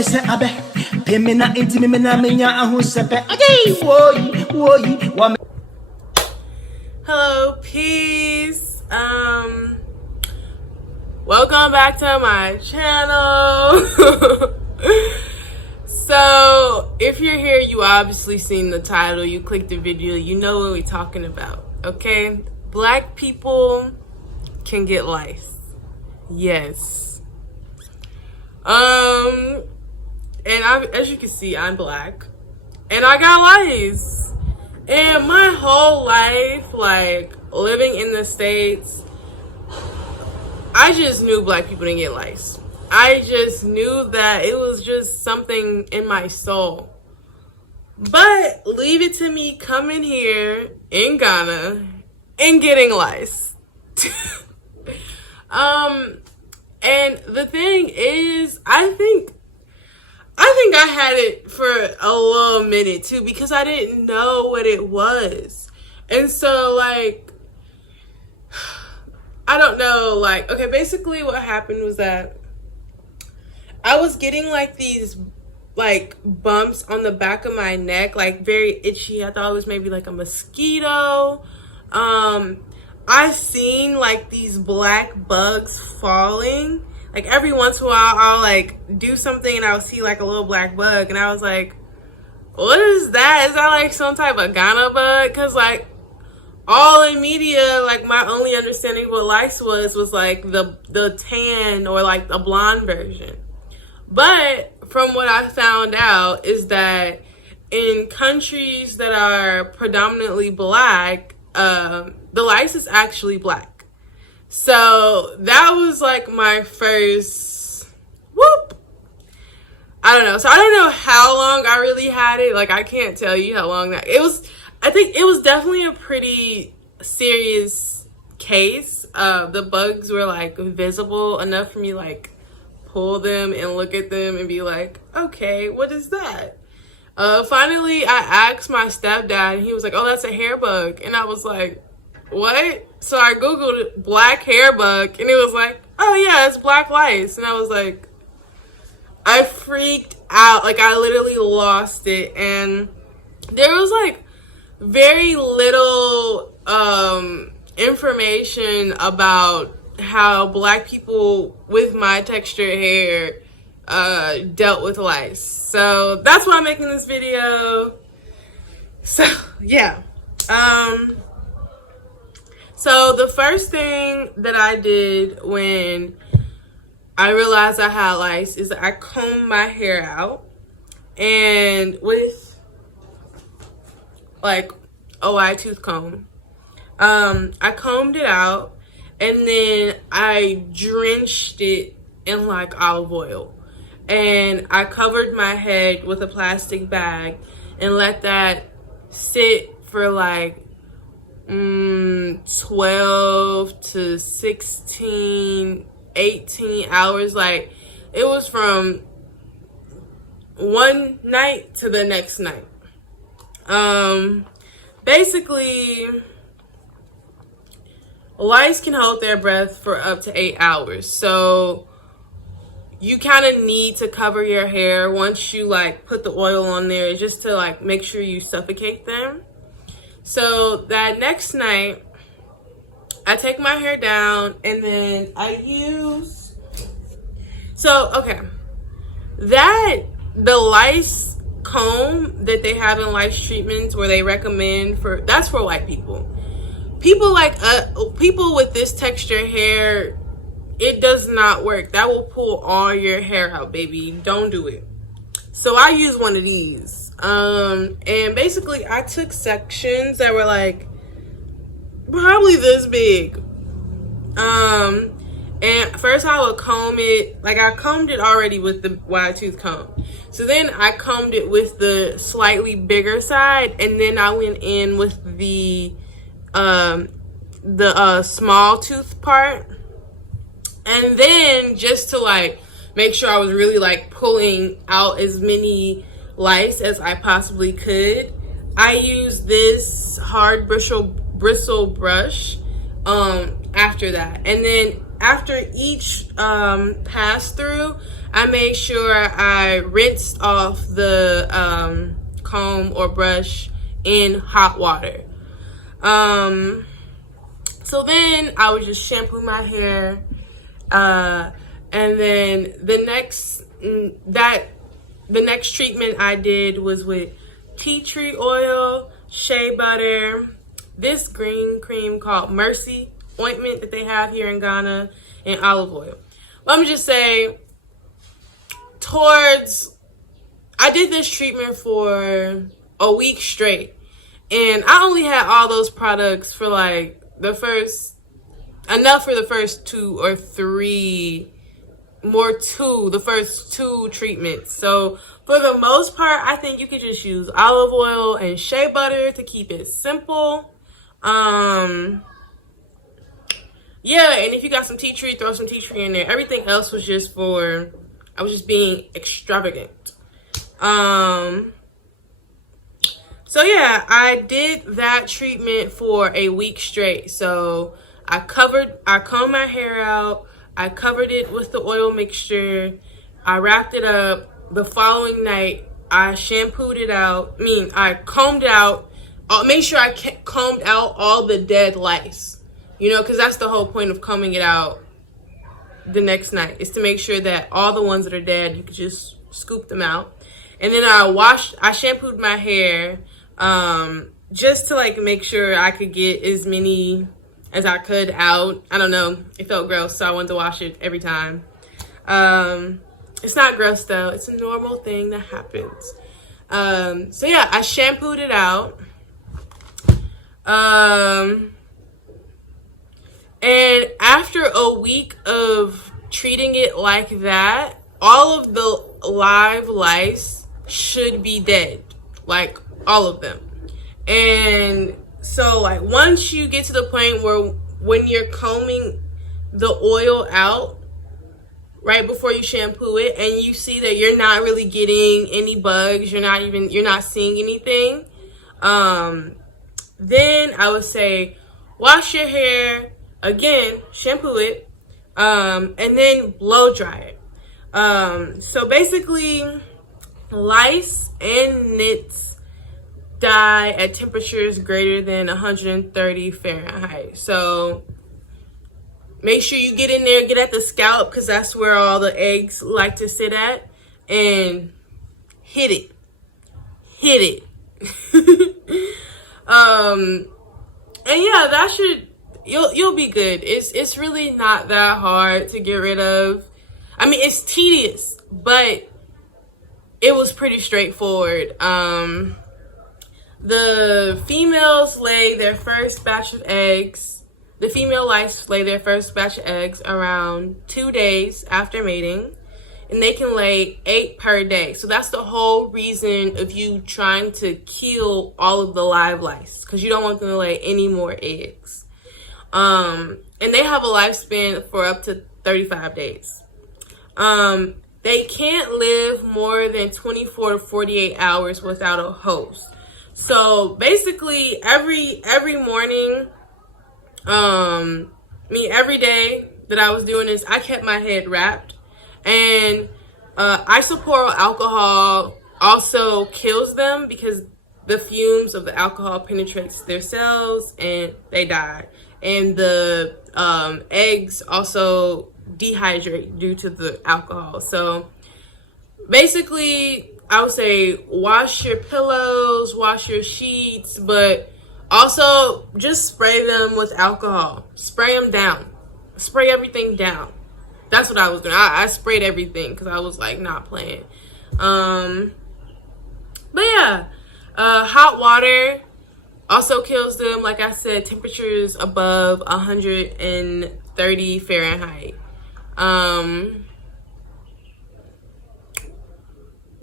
me say abe. Pay me na inti me na me nya ahu sepe. Okay, woyi. Hello, peace. Welcome back to my channel. So, if you're here, you obviously seen the title, you clicked the video, you know what we're talking about, okay? Black people can get lice. Yes. And as you can see, I'm black. And I got lice. And my whole life, like, living in the States, I just knew black people didn't get lice. I just knew that it was just something in my soul. But leave it to me coming here in Ghana and getting lice. And the thing is, I think I had it for a little minute too, because I didn't know what it was. And so, like, I don't know, like, okay, basically what happened was that I was getting like these like bumps on the back of my neck, like very itchy. I thought it was maybe like a mosquito. I seen like these black bugs falling. Like every once in a while I'll like do something and I'll see like a little black bug, and I was like, what is that? Is that like some type of Ghana bug? Cause like all in media, like my only understanding of what lice was like the tan or like the blonde version. But from what I found out is that in countries that are predominantly black, the lice is actually black. So that was like my first whoop. I don't know. So I don't know how long I really had it. Like I can't tell you how long that it was. I think it was definitely a pretty serious case. The bugs were like visible enough for me like pull them and look at them and be like, okay, what is that? Finally, I asked my stepdad, and he was like, oh, that's a hair bug. And I was like, what? So I Googled black hair bug, and it was like, oh, yeah, it's black lice. And I was like, I freaked out. Like, I literally lost it. And there was, like, very little information about how black people with my textured hair dealt with lice. So that's why I'm making this video. So yeah. So the first thing that I did when I realized I had lice is that I combed my hair out, and with like a wide tooth comb, I combed it out. And then I drenched it in like olive oil. And I covered my head with a plastic bag and let that sit for like 12 to 16, 18 hours. Like it was from one night to the next night. Basically, lice can hold their breath for up to 8 hours. So you kind of need to cover your hair once you like put the oil on there, just to like make sure you suffocate them. So that next night, I take my hair down and then I use, the lice comb that they have in lice treatments where they recommend that's for white people. People like people with this texture hair, it does not work. That will pull all your hair out, baby. Don't do it. So I use one of these. And basically I took sections that were like probably this big. And first I would comb it, like I combed it already with the wide tooth comb. So then I combed it with the slightly bigger side, and then I went in with the small tooth part. And then just to like make sure I was really like pulling out as many lice as I possibly could, I used this hard bristle brush after that. And then after each pass through, I made sure I rinsed off the comb or brush in hot water. So then I would just shampoo my hair, and then the next treatment I did was with tea tree oil, shea butter, this green cream called Mercy ointment that they have here in Ghana, and olive oil. Let me just say, I did this treatment for a week straight, and I only had all those products for like enough for the first 2 or 3, the first 2 treatments. So for the most part, I think you could just use olive oil and shea butter to keep it simple. Yeah, and if you got some tea tree, throw some tea tree in there. Everything else was just I was just being extravagant. So yeah, I did that treatment for a week straight. So I combed my hair out, I covered it with the oil mixture, I wrapped it up. The following night, I shampooed it out. I combed out, made sure I combed out all the dead lice. Because that's the whole point of combing it out the next night, is to make sure that all the ones that are dead, you could just scoop them out. And then I shampooed my hair, just to like make sure I could get as many as I could out. I don't know, it felt gross, so I wanted to wash it every time. It's not gross though, it's a normal thing that happens. So yeah, I shampooed it out. And after a week of treating it like that, all of the live lice should be dead, like all of them. And so like once you get to the point where when you're combing the oil out right before you shampoo it, and you see that you're not really getting any bugs, you're not seeing anything, then I would say wash your hair again, shampoo it, and then blow dry it. So basically, lice and nits die at temperatures greater than 130 Fahrenheit. So make sure you get in there, get at the scalp, because that's where all the eggs like to sit at, and hit it. And yeah, you'll be good. It's really not that hard to get rid of. It's tedious, but it was pretty straightforward. The females lay their first batch of eggs. The female lice lay their first batch of eggs around 2 days after mating, and they can lay 8 per day. So that's the whole reason of you trying to kill all of the live lice, because you don't want them to lay any more eggs. And they have a lifespan for up to 35 days. They can't live more than 24 to 48 hours without a host. So basically every morning, every day that I was doing this, I kept my head wrapped. And isopropyl alcohol also kills them, because the fumes of the alcohol penetrates their cells and they die. And the eggs also dehydrate due to the alcohol. So basically, I would say wash your pillows, wash your sheets, but also just spray them with alcohol. Spray them down. Spray everything down. That's what I was doing. I sprayed everything because I was like not playing. But yeah, hot water also kills them. Like I said, temperatures above 130 Fahrenheit.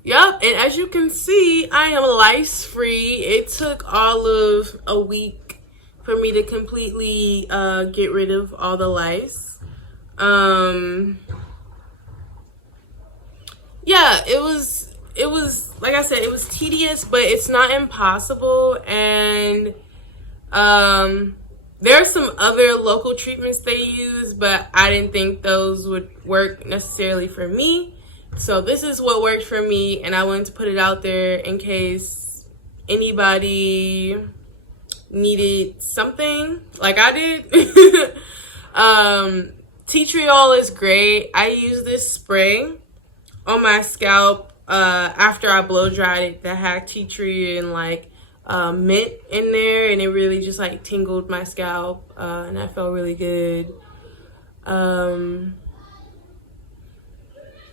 Yep, and as you can see, I am lice free. It took all of a week for me to completely get rid of all the lice. Yeah, it was like I said, it was tedious, but it's not impossible. And There are some other local treatments they use, but I didn't think those would work necessarily for me. So this is what worked for me, and I wanted to put it out there in case anybody needed something like I did. Tea tree oil is great. I use this spray on my scalp after I blow dried it that had tea tree and like mint in there, and it really just like tingled my scalp, and I felt really good. And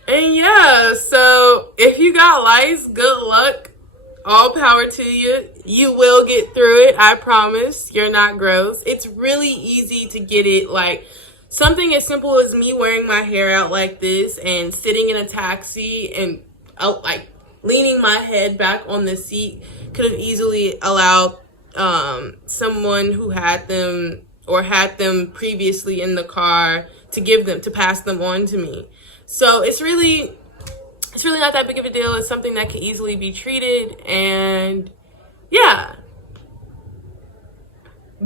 yeah, so if you got lice, good luck. All power to you. You will get through it. I promise. You're not gross. It's really easy to get it. Like something as simple as me wearing my hair out like this and sitting in a taxi and like leaning my head back on the seat could have easily allowed someone who had them or had them previously in the car to pass them on to me. So it's really not that big of a deal. It's something that can easily be treated, and yeah,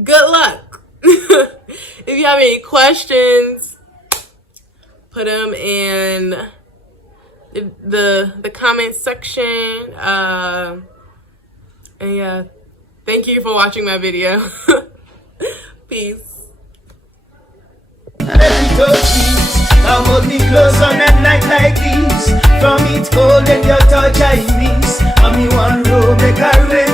good luck. If you have any questions, put them in the comment section. And yeah, thank you for watching my video. Peace. Now hold me close on a night like this. From it cold and your touch I miss. And me one row make a rain.